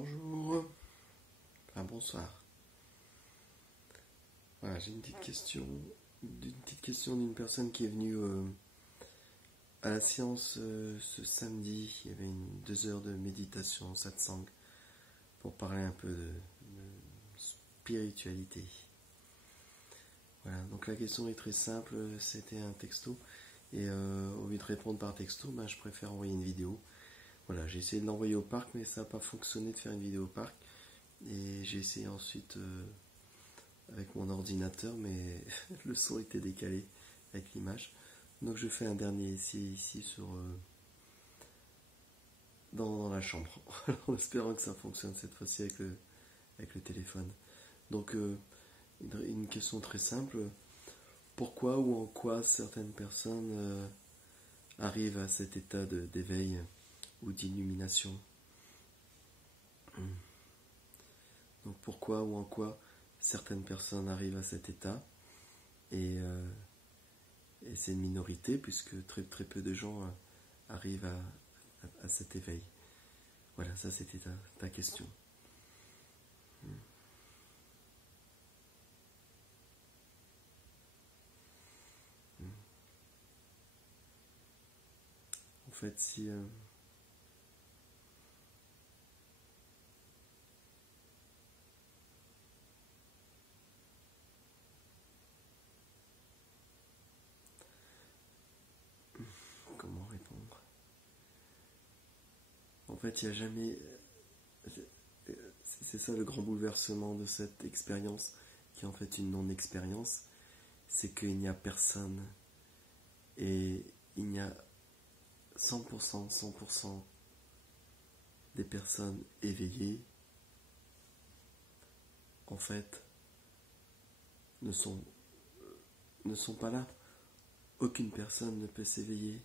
Bonjour, enfin bonsoir. Voilà, j'ai une petite question d'une personne qui est venue à la séance ce samedi. Il y avait 2 heures de méditation satsang pour parler un peu de spiritualité. Voilà, donc la question est très simple, c'était un texto et au lieu de répondre par texto, je préfère envoyer une vidéo. Voilà, j'ai essayé de l'envoyer au parc, mais ça n'a pas fonctionné de faire une vidéo au parc. Et j'ai essayé ensuite avec mon ordinateur, mais le son était décalé avec l'image. Donc je fais un dernier essai ici dans la chambre, en espérant que ça fonctionne cette fois-ci avec le téléphone. Donc une question très simple. Pourquoi ou en quoi certaines personnes arrivent à cet état d'éveil ou d'illumination? Donc pourquoi ou en quoi certaines personnes arrivent à cet état et c'est une minorité puisque très, très peu de gens arrivent à cet éveil. Voilà, ça c'était ta question. En fait, si... comment répondre? En fait, il n'y a jamais... C'est ça le grand bouleversement de cette expérience, qui est en fait une non-expérience, c'est qu'il n'y a personne. Et il y a 100% des personnes éveillées, en fait, ne sont pas là. Aucune personne ne peut s'éveiller.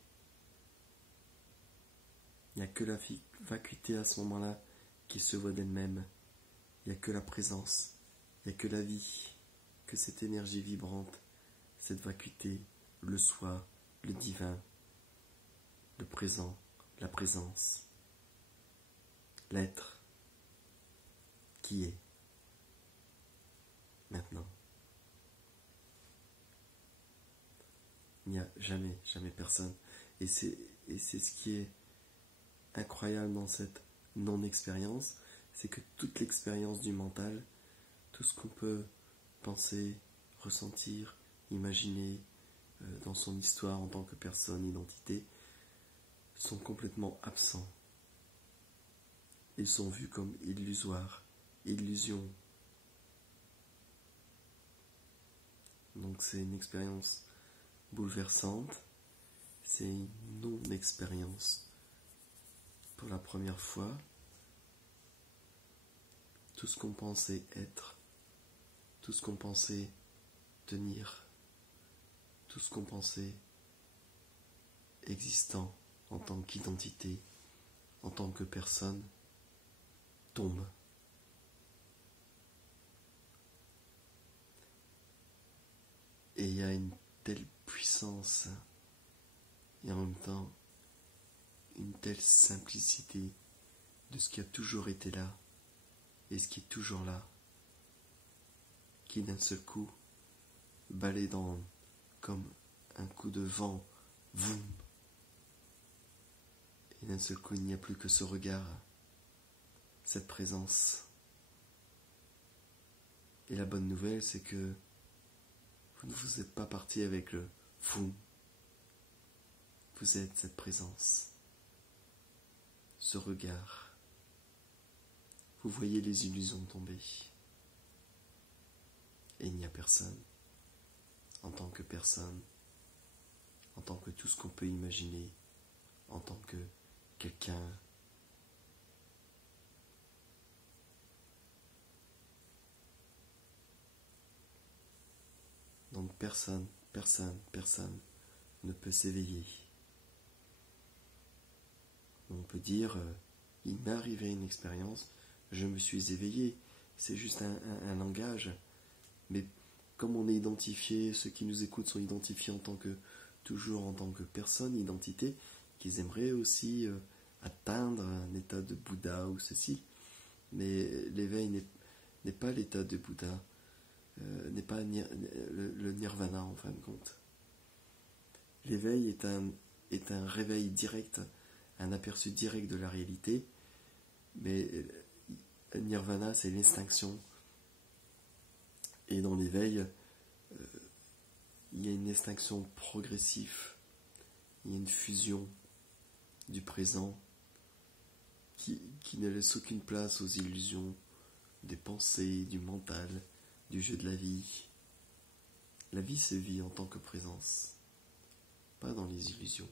Il n'y a que la vacuité à ce moment-là qui se voit d'elle-même. Il n'y a que la présence. Il n'y a que la vie. Que cette énergie vibrante, cette vacuité, le soi, le divin, le présent, la présence, l'être qui est maintenant. Il n'y a jamais personne. Et c'est ce qui est incroyable dans cette non-expérience, c'est que toute l'expérience du mental, tout ce qu'on peut penser, ressentir, imaginer dans son histoire en tant que personne, identité, sont complètement absents. Ils sont vus comme illusoires, illusions. Donc c'est une expérience bouleversante, c'est une non-expérience. Pour la première fois, tout ce qu'on pensait être, tout ce qu'on pensait tenir, tout ce qu'on pensait existant en tant qu'identité, en tant que personne, tombe. Et il y a une telle puissance et en même temps une telle simplicité de ce qui a toujours été là et ce qui est toujours là, qui d'un seul coup balaye comme un coup de vent, voum. Et d'un seul coup il n'y a plus que ce regard, cette présence. Et la bonne nouvelle, c'est que vous ne vous êtes pas parti avec le voum. Vous êtes cette présence, ce regard. Vous voyez les illusions tomber. Et il n'y a personne, en tant que personne, en tant que tout ce qu'on peut imaginer, en tant que quelqu'un. Donc personne ne peut s'éveiller. On peut dire, il m'est arrivé une expérience, je me suis éveillé. C'est juste un langage. Mais comme on est identifié, ceux qui nous écoutent sont identifiés toujours en tant que personne, identité, qu'ils aimeraient aussi atteindre un état de Bouddha ou ceci. Mais l'éveil n'est pas l'état de Bouddha, n'est pas le nirvana en fin de compte. L'éveil est un réveil direct, un aperçu direct de la réalité, mais le nirvana c'est l'extinction. Et dans l'éveil, il y a une extinction progressive, il y a une fusion du présent qui ne laisse aucune place aux illusions des pensées, du mental, du jeu de la vie. La vie se vit en tant que présence, pas dans les illusions.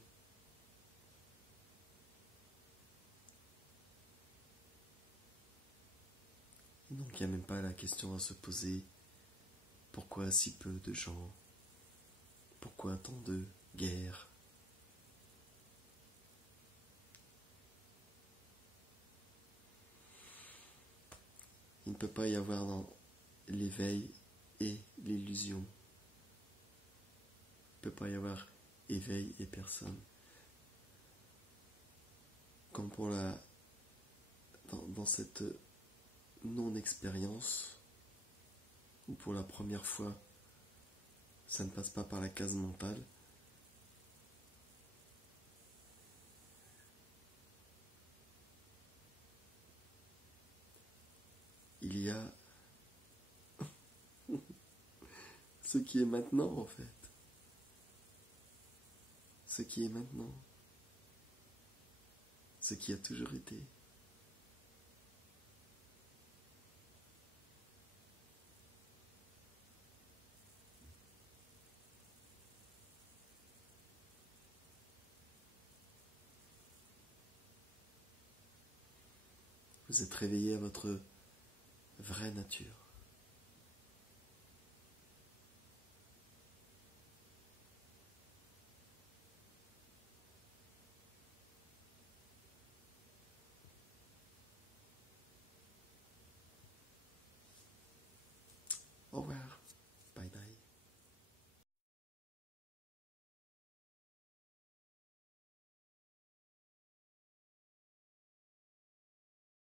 Et donc il n'y a même pas la question à se poser, pourquoi si peu de gens, pourquoi tant de guerres. Il ne peut pas y avoir dans l'éveil et l'illusion. Il ne peut pas y avoir éveil et personne. Comme dans cette non-expérience, où pour la première fois, ça ne passe pas par la case mentale, il y a ce qui est maintenant en fait. Ce qui est maintenant. Ce qui a toujours été. Vous êtes réveillé à votre vraie nature. Au revoir.